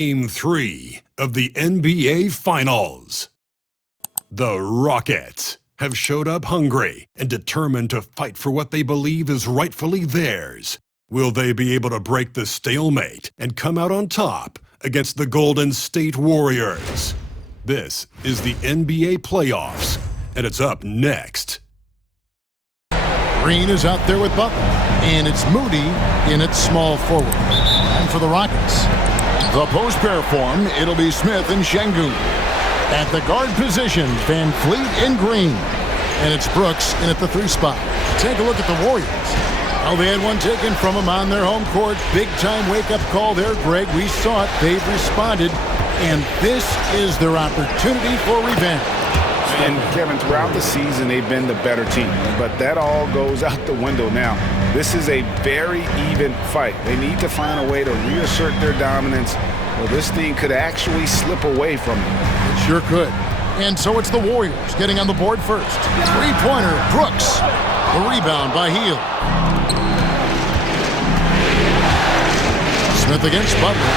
Game 3 of the NBA Finals. The Rockets have showed up hungry and determined to fight for what they believe is rightfully theirs. Will they be able to break the stalemate and come out on top against the Golden State Warriors? This is the NBA playoffs, and it's up next. Green is out there with Butler, and it's Moody in its small forward. And for the Rockets, the post pair form, it'll be Smith and Şengün. At the guard position, Van Fleet and Green. And it's Brooks in at the 3 spot. Take a look at the Warriors. Well, they had one taken from them on their home court. Big-time wake-up call there, Greg. We saw it. They've responded. And this is their opportunity for revenge. And Kevin, throughout the season, they've been the better team. But that all goes out the window now. This is a very even fight. They need to find a way to reassert their dominance, or this thing could actually slip away from them. It sure could. And so it's the Warriors getting on the board first. Three-pointer, Brooks. The rebound by Hield. Smith against Butler.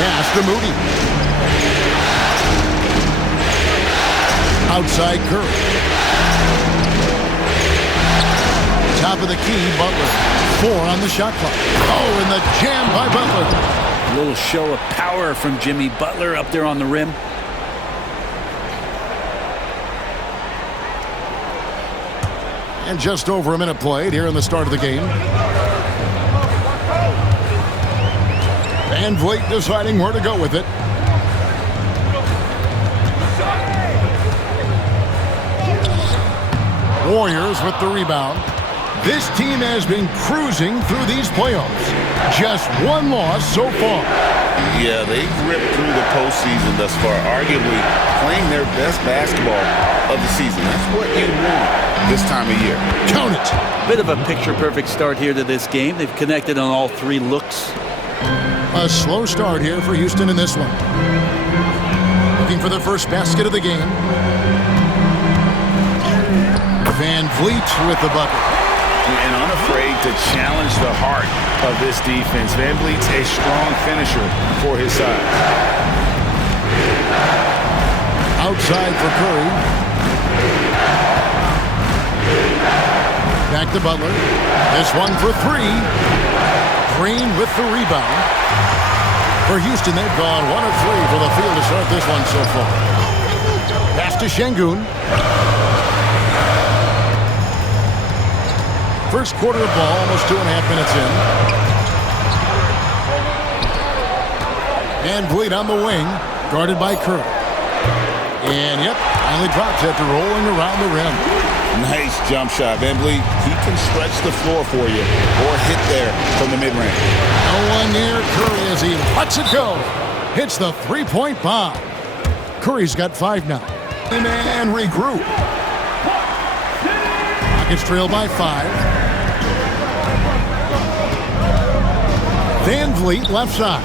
Pass to Moody. Outside Curry. Top of the key, Butler. 4 on the shot clock. Oh, and the jam by Butler. A little show of power from Jimmy Butler up there on the rim. And just over a minute played here in the start of the game. Van Vliet deciding where to go with it. Warriors with the rebound. This team has been cruising through these playoffs. Just one loss so far. Yeah, they've ripped through the postseason thus far, arguably playing their best basketball of the season. That's what you want this time of year. Count it. Bit of a picture-perfect start here to this game. They've connected on all 3 looks. A slow start here for Houston in this one. Looking for the first basket of the game. Van Vliet with the bucket. And unafraid to challenge the heart of this defense. Van Vliet's a strong finisher for his side. Outside for Curry. Back to Butler. This one for 3. Green with the rebound. For Houston, they've gone 1 of 3 for the field to start this one so far. Pass to Şengün. First quarter of ball, almost 2.5 minutes in. And Vliet on the wing, guarded by Curry. And yep, finally drops after rolling around the rim. Nice jump shot. Van Vliet, he can stretch the floor for you or hit there from the mid-range. No one near Curry as he lets it go. Hits the 3-point bomb. Curry's got 5 now. And regroup. Rockets trail by 5. Van Vliet left side.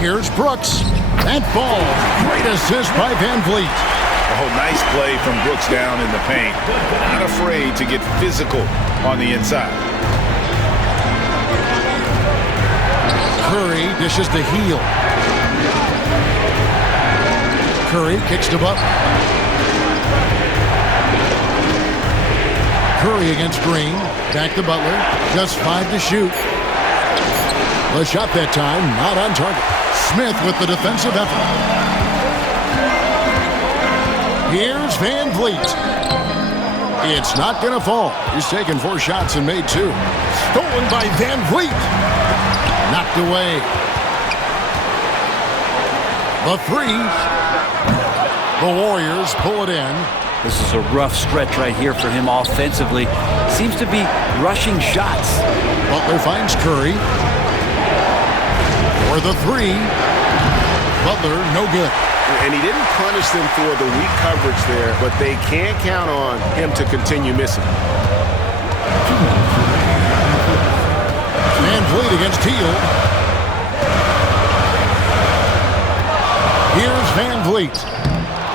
Here's Brooks. That ball. Great assist by Van Vliet. Oh, nice play from Brooks down in the paint. Not afraid to get physical on the inside. Curry dishes to Hield. Curry kicks to Butler. Curry against Green. Back to Butler. Just 5 to shoot. The shot that time, not on target. Smith with the defensive effort. Here's Van Vliet. It's not going to fall. He's taken 4 shots and made 2. Stolen by Van Vliet. Knocked away. The 3. The Warriors pull it in. This is a rough stretch right here for him offensively. Seems to be rushing shots. Butler finds Curry. For the 3. Butler, no good. And he didn't punish them for the weak coverage there, but they can't count on him to continue missing. Van Vliet against Hield. Here's Van Vliet.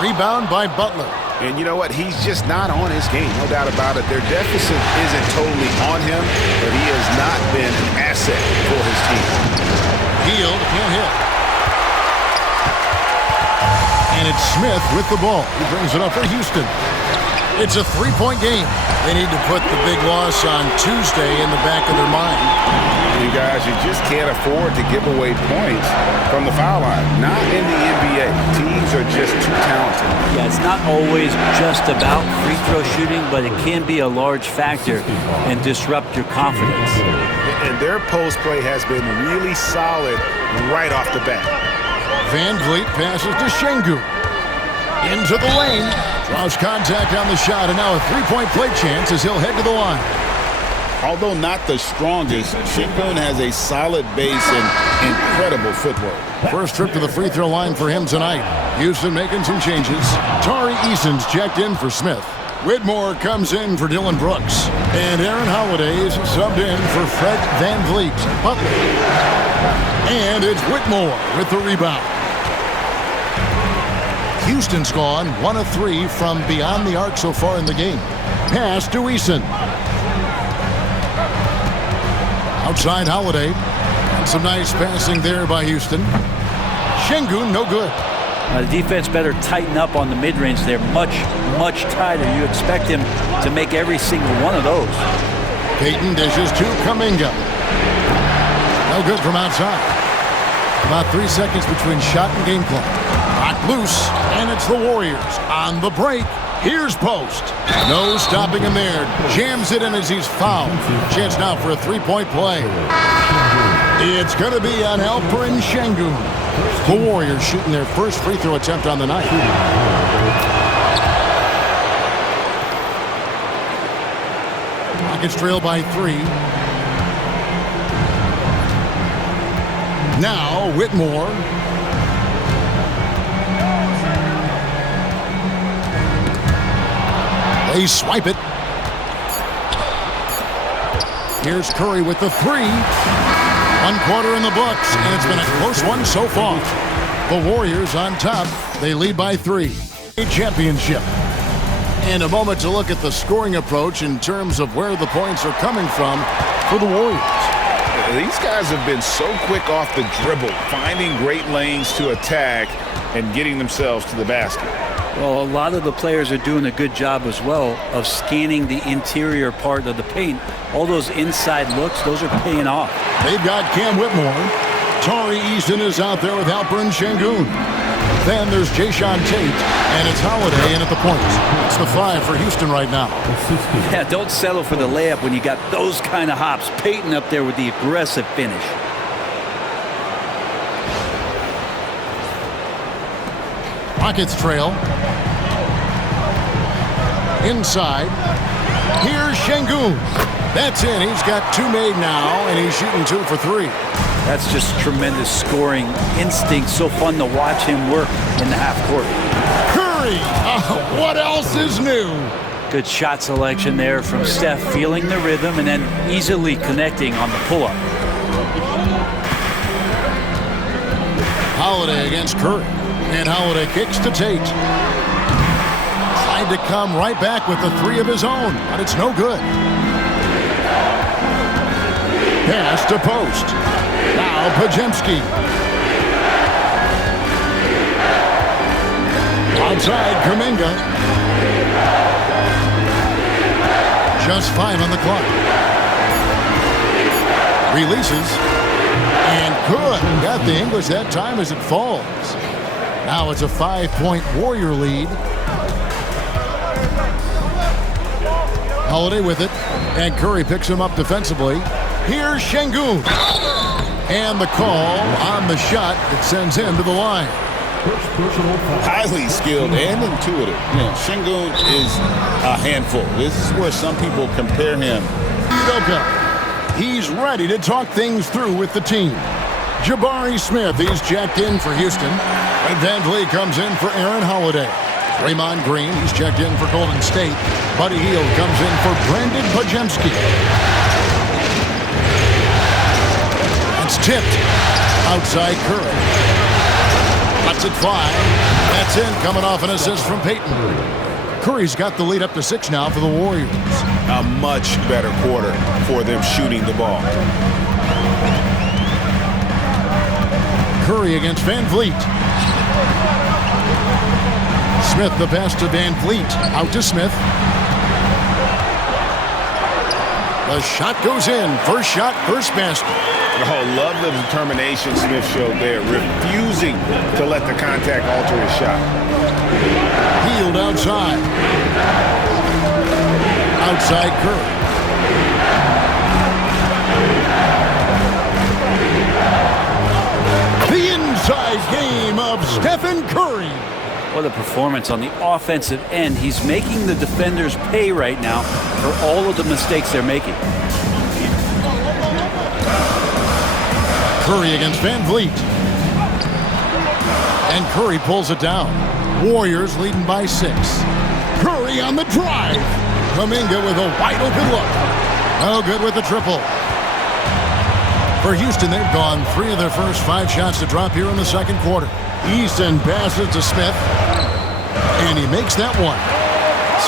Rebound by Butler. And you know what? He's just not on his game, no doubt about it. Their deficit isn't totally on him, but he has not been an asset for his team. Healed, can't hit. And it's Smith with the ball. He brings it up for Houston. It's a three-point game. They need to put the big loss on Tuesday in the back of their mind. You guys, you just can't afford to give away points from the foul line. Not in the NBA. Teams are just too talented. Yeah, it's not always just about free throw shooting, but it can be a large factor and disrupt your confidence. And their post play has been really solid right off the bat. Van Vliet passes to Şengün. Into the lane. Draws contact on the shot, and now a three-point play chance as he'll head to the line. Although not the strongest, Şengün has a solid base and incredible footwork. First trip to the free throw line for him tonight. Houston making some changes. Tari Eason's checked in for Smith. Whitmore comes in for Dylan Brooks. And Aaron Holiday's subbed in for Fred Van Vliet. Butler. And it's Whitmore with the rebound. Houston's gone 1 of 3 from beyond the arc so far in the game. Pass to Eason. Outside Holiday. And some nice passing there by Houston. Şengün, no good. The defense better tighten up on the mid-range. They're much, much tighter. You expect him to make every single one of those. Payton dishes to Kuminga. No good from outside. About 3 seconds between shot and game clock. Knocked loose, and it's the Warriors on the break. Here's Post. No stopping him there. Jams it in as he's fouled. Chance now for a three-point play. It's going to be on Alperen Şengün. The Warriors shooting their first free throw attempt on the night. Rockets trail by 3. Now Whitmore. They swipe it. Here's Curry with the 3. 1 quarter in the books, and it's been a close one so far. The Warriors on top. They lead by 3. A championship. And a moment to look at the scoring approach in terms of where the points are coming from for the Warriors. These guys have been so quick off the dribble, finding great lanes to attack and getting themselves to the basket. Well, a lot of the players are doing a good job as well of scanning the interior part of the paint. All those inside looks, those are paying off. They've got Cam Whitmore. Tari Eason is out there with Alperen Şengün. Then there's Jayshawn Tate, and it's Holiday in at the point. It's the 5 for Houston right now. Yeah, don't settle for the layup when you got those kind of hops. Payton up there with the aggressive finish. Rockets trail. Inside. Here's Şengün. That's in. He's got 2 made now, and he's shooting 2 for 3. That's just tremendous scoring instinct. So fun to watch him work in the half court. Curry! What else is new? Good shot selection there from Steph, feeling the rhythm and then easily connecting on the pull-up. Holiday against Curry. And Holiday kicks to Tate. Tried to come right back with the 3 of his own, but it's no good. Pass to Post. Now Podziemski. Outside Kuminga. Just 5 on the clock. Releases. And good. Got the English that time as it falls. Now it's a 5-point Warrior lead. Holiday with it. And Curry picks him up defensively. Here's Şengün. And the call on the shot that sends him to the line. Highly skilled and intuitive. Şengün is a handful. This is where some people compare him. Udoka. He's ready to talk things through with the team. Jabari Smith, he's checked in for Houston. And Van Vliet comes in for Aaron Holiday. Draymond Green, he's checked in for Golden State. Buddy Hield comes in for Brandon Podziemski. It's tipped. Outside Curry. Cuts it 5. That's in, coming off an assist from Payton. Curry's got the lead up to 6 now for the Warriors. A much better quarter for them shooting the ball. Curry against Van Vliet. Smith the pass to Van Vliet. Out to Smith. The shot goes in. First shot, first basket. Oh, love the determination Smith showed there, refusing to let the contact alter his shot. Healed outside. Outside Curry. The inside game of Stephen Curry. What a performance on the offensive end. He's making the defenders pay right now for all of the mistakes they're making. Curry against Van Vliet. And Curry pulls it down. Warriors leading by 6. Curry on the drive. Kuminga with a wide open look. Oh, good with the triple. For Houston, they've gone 3 of their first 5 shots to drop here in the second quarter. Easton passes to Smith. And he makes that one.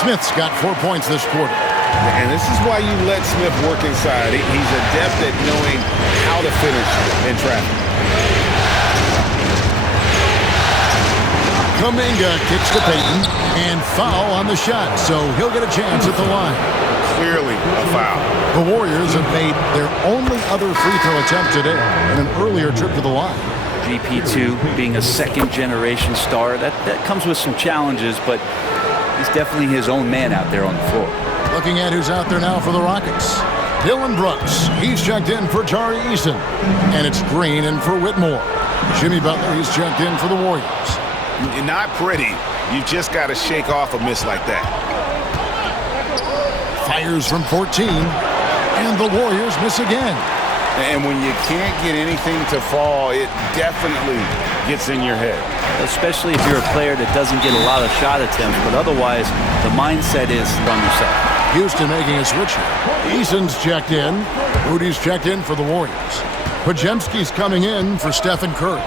Smith's got 4 points this quarter. And this is why you let Smith work inside. He's adept at knowing how to finish in traffic. Kuminga kicks to Payton and foul on the shot, so he'll get a chance at the line. Clearly a foul. The Warriors have made their only other free throw attempt today in an earlier trip to the line. GP2 being a second-generation star, that comes with some challenges, but he's definitely his own man out there on the floor. Looking at who's out there now for the Rockets. Dylan Brooks, he's checked in for Tari Eason. And it's Green in for Whitmore. Jimmy Butler, he's checked in for the Warriors. Not pretty. You just got to shake off a miss like that. Fires from 14. And the Warriors miss again. And when you can't get anything to fall, it definitely gets in your head. Especially if you're a player that doesn't get a lot of shot attempts, but otherwise the mindset is on yourself. Houston making a switch here. Eason's checked in. Rudy's checked in for the Warriors. Podziemski's coming in for Stephen Curry.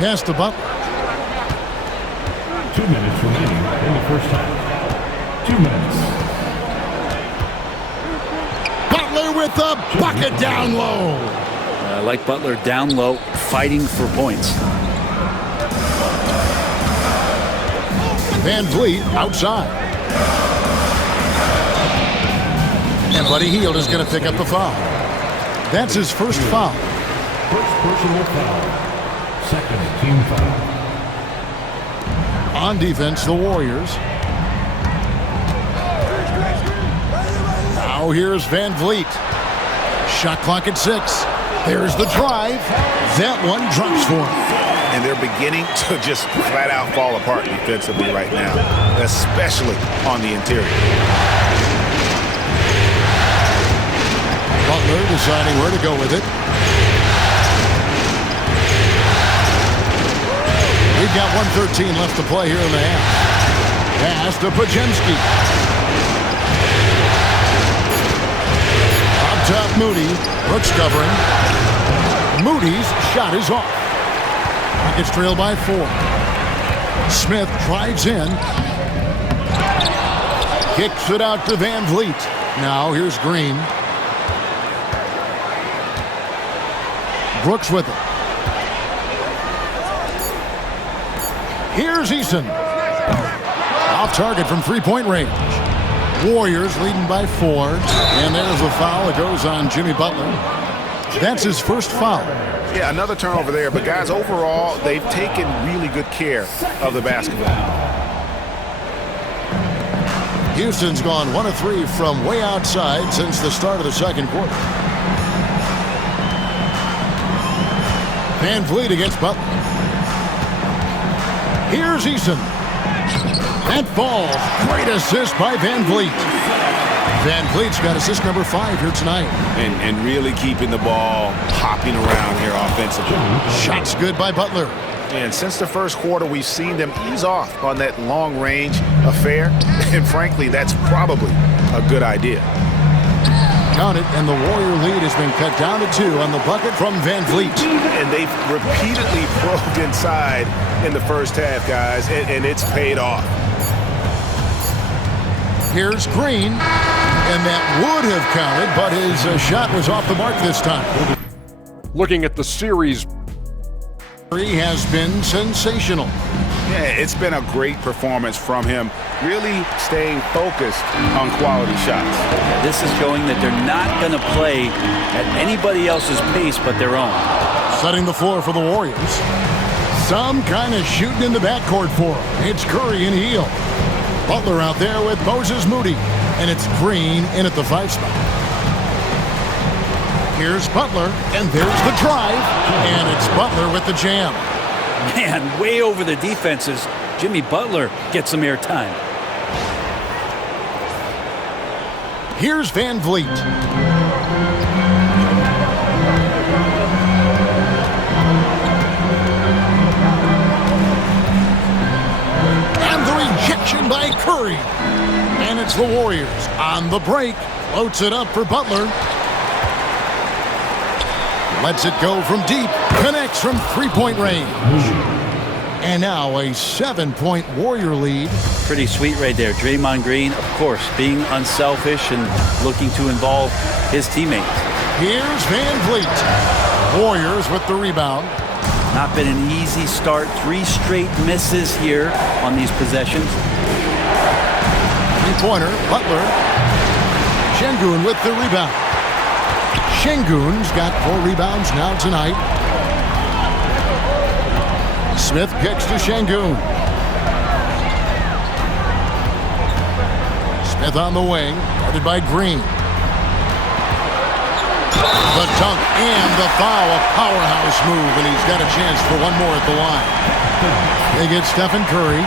Pass to Butler. 2 minutes remaining in the first half. 2 minutes. Butler with the bucket down low. I like Butler down low, fighting for points. Van Vliet outside. And Buddy Hield is going to pick up the foul. That's his first foul. First personal foul. Second team foul. On defense, the Warriors. Now here's Van Vliet. Shot clock at 6. There's the drive. That one drops for him. And they're beginning to just flat out fall apart defensively right now, especially on the interior. Butler deciding where to go with it. We've got 1:13 left to play here in the half. Pass to Podziemski. Up top, Moody. Brooks covering. Moody's shot is off. It's trailed by 4. Smith drives in. Kicks it out to Van Vliet. Now here's Green. Brooks with it. Here's Eason. Off target from three-point range. Warriors leading by 4. And there's a foul. It goes on Jimmy Butler. That's his first foul. Yeah, another turnover there. But, guys, overall, they've taken really good care of the basketball. Houston's gone 1 of 3 from way outside since the start of the second quarter. Van Vliet against Butler. Here's Eason. That falls. Great assist by Van Vliet. Van Vliet's got assist number 5 here tonight. And really keeping the ball hopping around here offensively. Shots good by Butler. And since the first quarter, we've seen them ease off on that long-range affair. And frankly, that's probably a good idea. Count it, and the Warrior lead has been cut down to 2 on the bucket from Van Vliet. And they've repeatedly probed inside in the first half, guys, and it's paid off. Here's Green, and that would have counted, but his shot was off the mark this time. Looking at the series, He has been sensational. Yeah, it's been a great performance from him, really staying focused on quality shots. This is showing that they're not going to play at anybody else's pace but their own. Setting the floor for the Warriors. Some kind of shooting in the backcourt for him. It's Curry and Hield. Butler out there with Moses Moody. And it's Green in at the 5 spot. Here's Butler, and there's the drive. And it's Butler with the jam. Man, way over the defenses. Jimmy Butler gets some airtime. Here's Van Vliet. And the rejection by Curry. And it's the Warriors on the break. Floats it up for Butler. Lets it go from deep. Connects from three-point range. And now a 7-point Warrior lead. Pretty sweet right there. Draymond Green, of course, being unselfish and looking to involve his teammates. Here's Van Vliet. Warriors with the rebound. Not been an easy start. 3 straight misses here on these possessions. Three-pointer, Butler. Şengün with the rebound. Şengün's got 4 rebounds now tonight. Smith kicks to Şengün. Smith on the wing, guarded by Green. The dunk and the foul, a powerhouse move, and he's got a chance for one more at the line. They get Stephen Curry.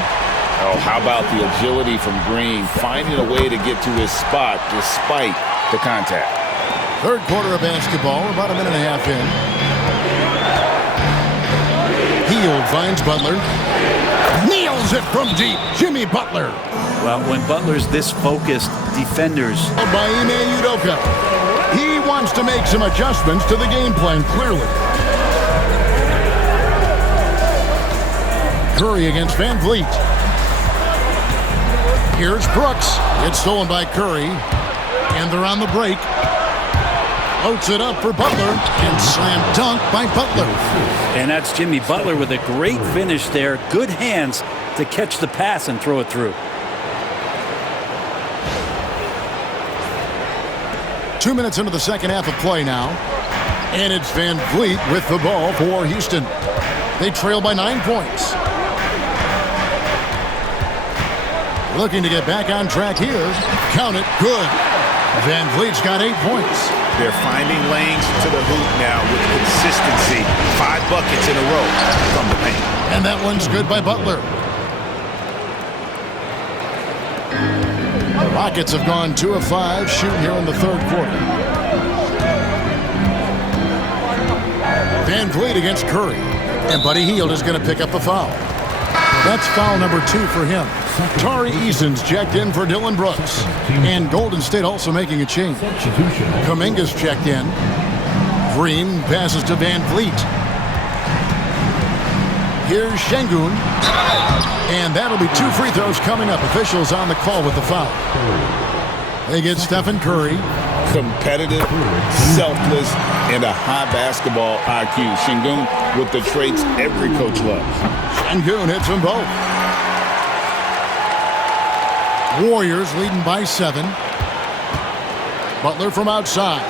Oh, how about the agility from Green, finding a way to get to his spot despite the contact. Third quarter of basketball, about a minute and a half in. Hield finds Butler. Nails it from deep. Jimmy Butler. Well, when Butler's this focused, defenders. By Ime Udoka. He wants to make some adjustments to the game plan, clearly. Curry against Van Vliet. Here's Brooks. It's stolen by Curry. And they're on the break. Floats it up for Butler, and slam dunk by Butler. And that's Jimmy Butler with a great finish there. Good hands to catch the pass and throw it through. 2 minutes into the second half of play now. And it's Van Vliet with the ball for Houston. They trail by 9 points. Looking to get back on track here. Count it, good. Van Vliet's got 8 points. They're finding lanes to the hoop now with consistency. 5 buckets in a row from the paint. And that one's good by Butler. The Rockets have gone 2 of 5 shooting here in the third quarter. Van Vliet against Curry. And Buddy Hield is going to pick up the foul. That's foul number 2 for him. Tari Eason's checked in for Dylan Brooks. And Golden State also making a change. Kuminga's checked in. Green passes to Van Vliet. Here's Şengün. And that'll be 2 free throws coming up. Officials on the call with the foul. They get Stephen Curry. Competitive, selfless, and a high basketball IQ. Şengün with the traits every coach loves. Şengün hits them both. Warriors leading by 7. Butler from outside.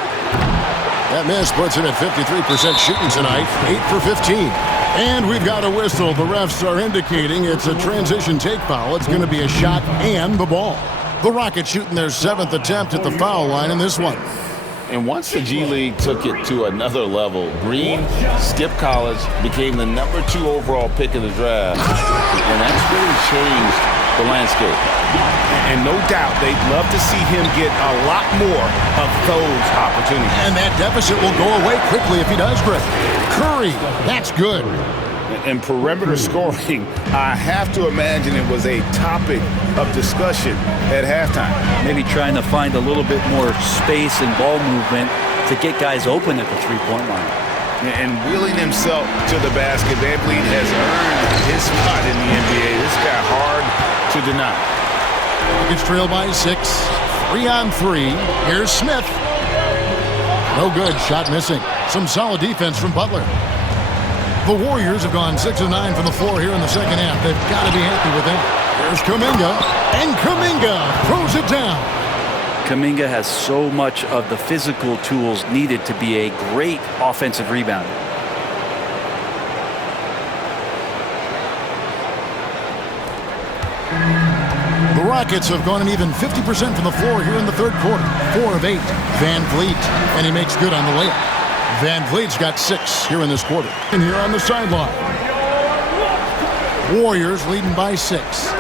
That miss puts him at 53% shooting tonight. 8 for 15. And we've got a whistle. The refs are indicating it's a transition take foul. It's going to be a shot and the ball. The Rockets shooting their 7th attempt at the foul line in this one. And once the G League took it to another level, Green skipped college, became the number 2 overall pick in the draft. And that's really changed the landscape. And no doubt they'd love to see him get a lot more of those opportunities. And that deficit will go away quickly if he does, Griff. Curry, that's good. And perimeter scoring, I have to imagine it was a topic of discussion at halftime. Maybe trying to find a little bit more space and ball movement to get guys open at the three-point line. And wheeling himself to the basket, Van Vliet has earned his spot in the NBA. This guy hard to deny. Rockets trail by 6. 3-on-3. Here's Smith. No good. Shot missing. Some solid defense from Butler. The Warriors have gone 6 of 9 from the floor here in the second half. They've got to be happy with that. Here's Kuminga. And Kuminga throws it down. Kuminga has so much of the physical tools needed to be a great offensive rebounder. The Rockets have gone an even 50% from the floor here in the third quarter. 4 of 8. Van Vliet, and he makes good on the layup. Van Vliet's got 6 here in this quarter. And here on the sideline. Warriors leading by 6.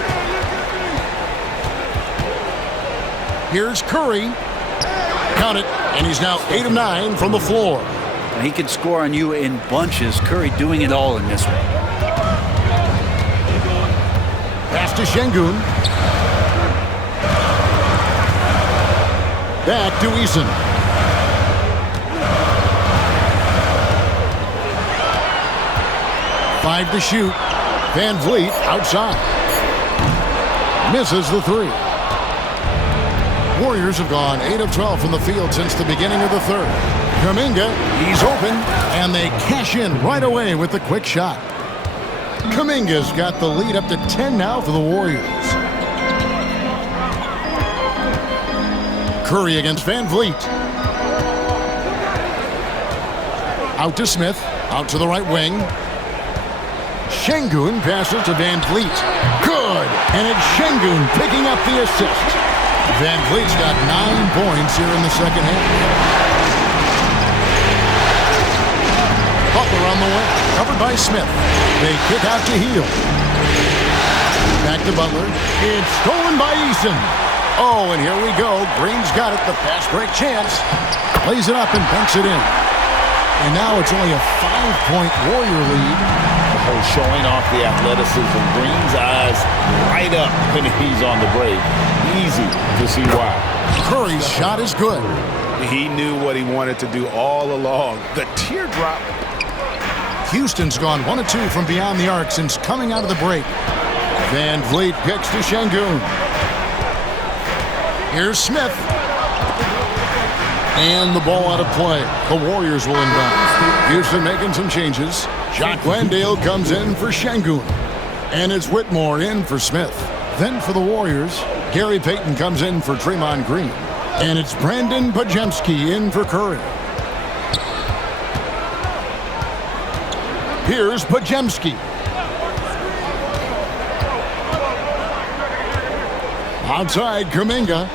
Here's Curry. Count it, and he's now 8 of 9 from the floor. He can score on you in bunches. Curry doing it all in this one. Pass to Şengün. Back to Eason. Five to shoot. Van Vliet outside. Misses the 3. Warriors have gone 8 of 12 from the field since the beginning of the third. Kuminga, he's open, and they cash in right away with the quick shot. Kuminga's got the lead up to 10 now for the Warriors. Curry against Van Vliet. Out to Smith. Out to the right wing. Şengün passes to Van Vliet. Good! And it's Şengün picking up the assist. Van Vliet's got 9 points here in the second half. Butler on the wing. Covered by Smith. They kick out to Hill. Back to Butler. It's stolen by Eason. Oh, and here we go. Green's got it. The fast break chance. Plays it up and banks it in. And now it's only a 5-point Warrior lead. Oh, showing off the athleticism. Green's eyes light up when he's on the break. Easy to see why. Curry's shot is good. He knew what he wanted to do all along. The teardrop. Houston's gone 1 of 2 from beyond the arc since coming out of the break. Van Vliet kicks to Şengün. Here's Smith. And the ball out of play. The Warriors will inbound. Houston making some changes. Jock Landale comes in for Şengün. And it's Whitmore in for Smith. Then for the Warriors, Gary Payton comes in for Draymond Green. And it's Brandon Podziemski in for Curry. Here's Podziemski. Outside, Kuminga.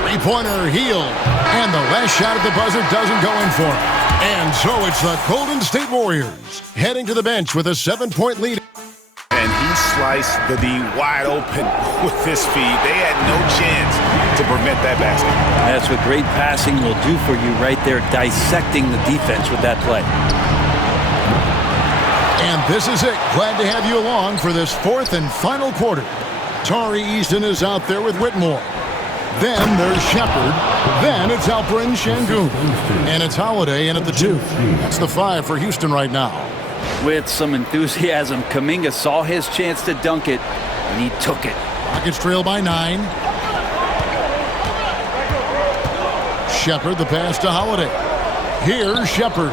Three-pointer, Hill. And the last shot at the buzzer doesn't go in for him. And so it's the Golden State Warriors heading to the bench with a 7-point lead. And he sliced the D wide open with his feet. They had no chance to prevent that basket. That's what great passing will do for you right there, dissecting the defense with that play. And this is it. Glad to have you along for this 4th and final quarter. Tari Eason is out there with Whitmore. Then there's Shepard. Then it's Alperen Şengün. And it's Holiday in at the 2. That's the 5 for Houston right now. With some enthusiasm, Kuminga saw his chance to dunk it, and he took it. Rockets trail by 9. Shepard, the pass to Holiday. Here's Shepard.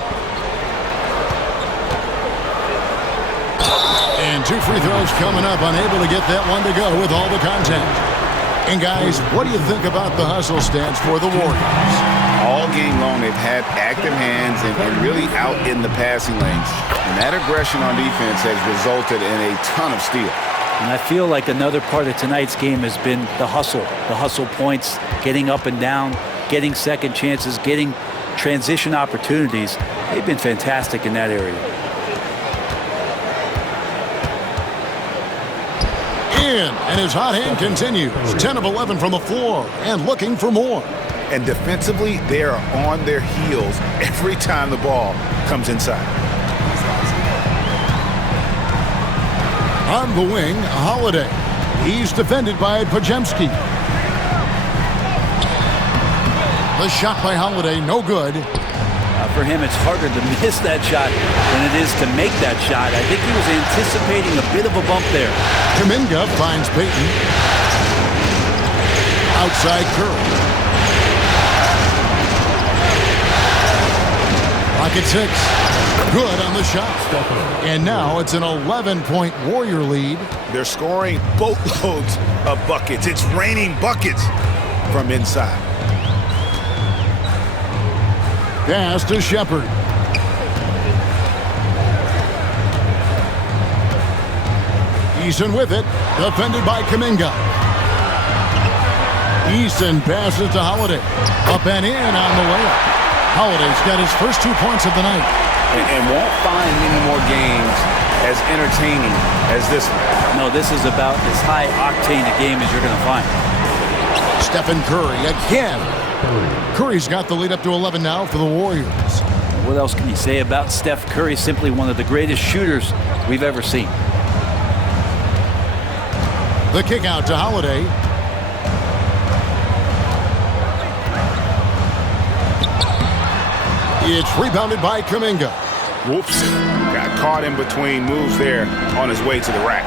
And 2 free throws coming up, unable to get that one to go with all the contact. And guys, what do you think about the hustle stance for the Warriors? All game long, they've had active hands and really out in the passing lanes. And that aggression on defense has resulted in a ton of steals. And I feel like another part of tonight's game has been the hustle points, getting up and down, getting second chances, getting transition opportunities. They've been fantastic in that area. And his hot hand continues. 10 of 11 from the floor and looking for more. And defensively, they are on their heels every time the ball comes inside. On the wing, Holiday. He's defended by Podziemski. The shot by Holiday, no good. For him, it's harder to miss that shot than it is to make that shot. I think he was anticipating a bit of a bump there. Kuminga finds Payton. Outside Curry. Rocket 6. Good on the shot. And now it's an 11-point Warrior lead. They're scoring boatloads of buckets. It's raining buckets from inside. Pass to Shepard. Eason with it. Defended by Kuminga. Eason passes to Holiday. Up and in on the layup. Holiday's got his first 2 points of the night. And won't find many more games as entertaining as this one. No, this is about as high octane a game as you're going to find. Stephen Curry again. Curry's got the lead up to 11 now for the Warriors. What else can you say about Steph Curry? Simply one of the greatest shooters we've ever seen. The kick out to Holiday. It's rebounded by Kuminga. Whoops. Got caught in between moves there on his way to the rack.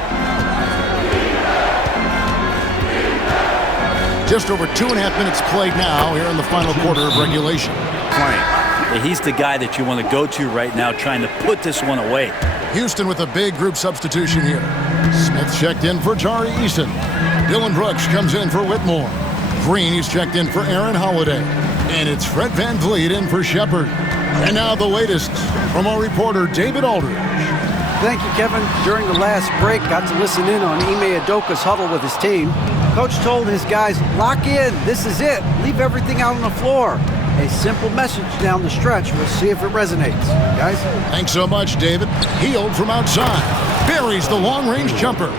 Just over 2.5 minutes played now here in the final quarter of regulation. He's the guy that you want to go to right now trying to put this one away. Houston with a big group substitution here. Smith checked in for Jari Eason. Dylan Brooks comes in for Whitmore. Green is checked in for Aaron Holiday. And it's Fred VanVleet in for Shepard. And now the latest from our reporter David Aldridge. Thank you, Kevin. During the last break, got to listen in on Ime Udoka's huddle with his team. Coach told his guys, lock in, this is it. Leave everything out on the floor. A simple message down the stretch. We'll see if it resonates. Guys? Thanks so much, David. Hield from outside. Buries the long-range jumper.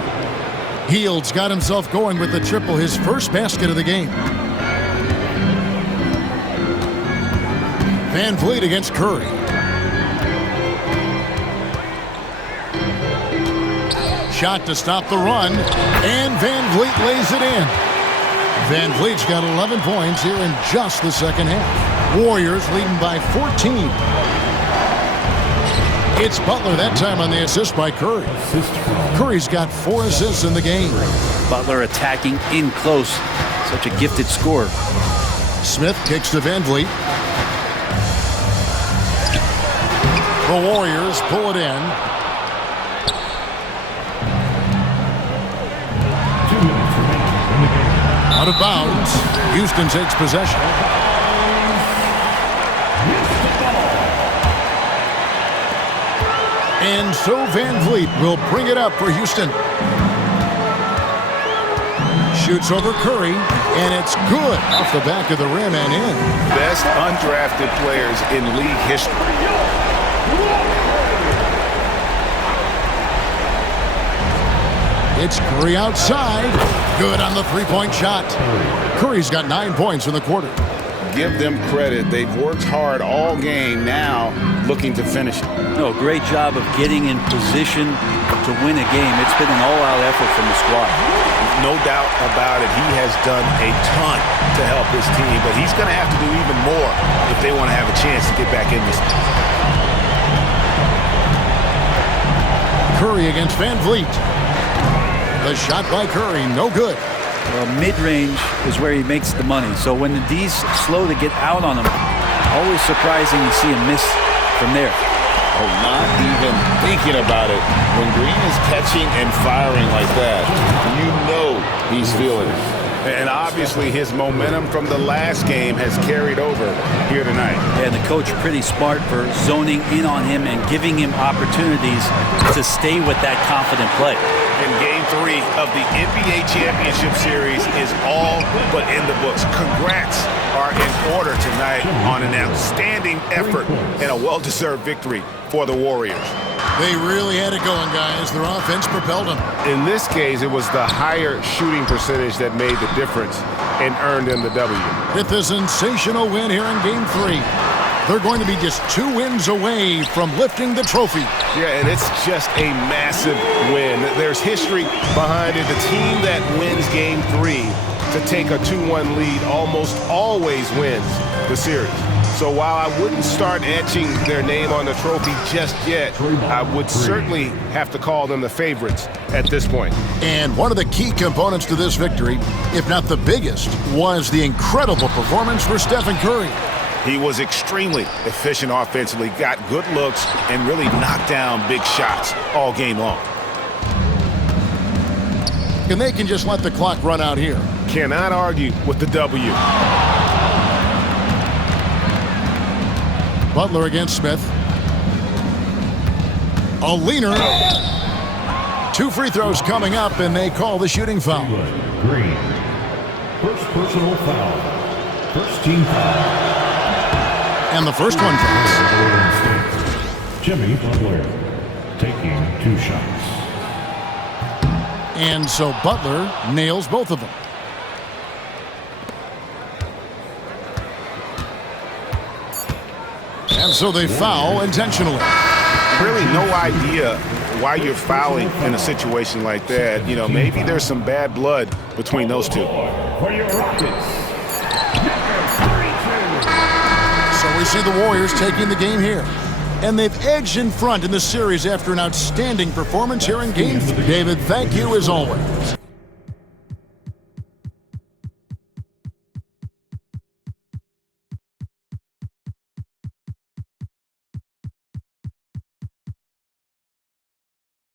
Hield's got himself going with the triple, his first basket of the game. VanVleet against Curry. Shot to stop the run, and VanVleet lays it in. VanVleet's got 11 points here in just the second half. Warriors leading by 14. It's Butler that time on the assist by Curry. Curry's got 4 assists in the game. Butler attacking in close. Such a gifted scorer. Smith kicks to VanVleet. The Warriors pull it in. 2 minutes remaining in the game. Out of bounds. Houston takes possession. And so VanVleet will bring it up for Houston. Shoots over Curry, and it's good off the back of the rim and in. Best undrafted players in league history. It's Curry outside. Good on the three-point shot. Curry's got 9 points in the quarter. Give them credit. They've worked hard all game, now looking to finish it. No, great job of getting in position to win a game. It's been an all-out effort from the squad. No doubt about it. He has done a ton to help his team, but he's going to have to do even more if they want to have a chance to get back in this. Curry against VanVleet. The shot by Curry, no good. Well, mid-range is where he makes the money. So when the D's slow to get out on him, always surprising to see him miss from there. Oh, not even thinking about it. When Green is catching and firing like that, you know he's feeling it. And obviously his momentum from the last game has carried over here tonight. And the coach pretty smart for zoning in on him and giving him opportunities to stay with that confident play. And Game 3 of the NBA Championship Series is all but in the books. Congrats are in order tonight on an outstanding effort and a well-deserved victory for the Warriors. They really had it going, guys. Their offense propelled them. In this case, it was the higher shooting percentage that made the difference and earned them the W. With a sensational win here in Game 3. They're going to be just 2 wins away from lifting the trophy. Yeah, and it's just a massive win. There's history behind it. The team that wins Game 3 to take a 2-1 lead almost always wins the series. So while I wouldn't start etching their name on the trophy just yet, I would certainly have to call them the favorites at this point. And one of the key components to this victory, if not the biggest, was the incredible performance for Stephen Curry. He was extremely efficient offensively, got good looks, and really knocked down big shots all game long. And they can just let the clock run out here. Cannot argue with the W. Butler against Smith. A leaner. 2 free throws coming up, and they call the shooting foul. Green. First personal foul. First team foul. And the first one falls. Jimmy Butler taking 2 shots. And so Butler nails both of them. And so they foul intentionally. Really no idea why you're fouling in a situation like that. You know, maybe there's some bad blood between those two. For your Rockets. So we see the Warriors taking the game here. And they've edged in front in the series after an outstanding performance here in Game 3. David, thank you as always.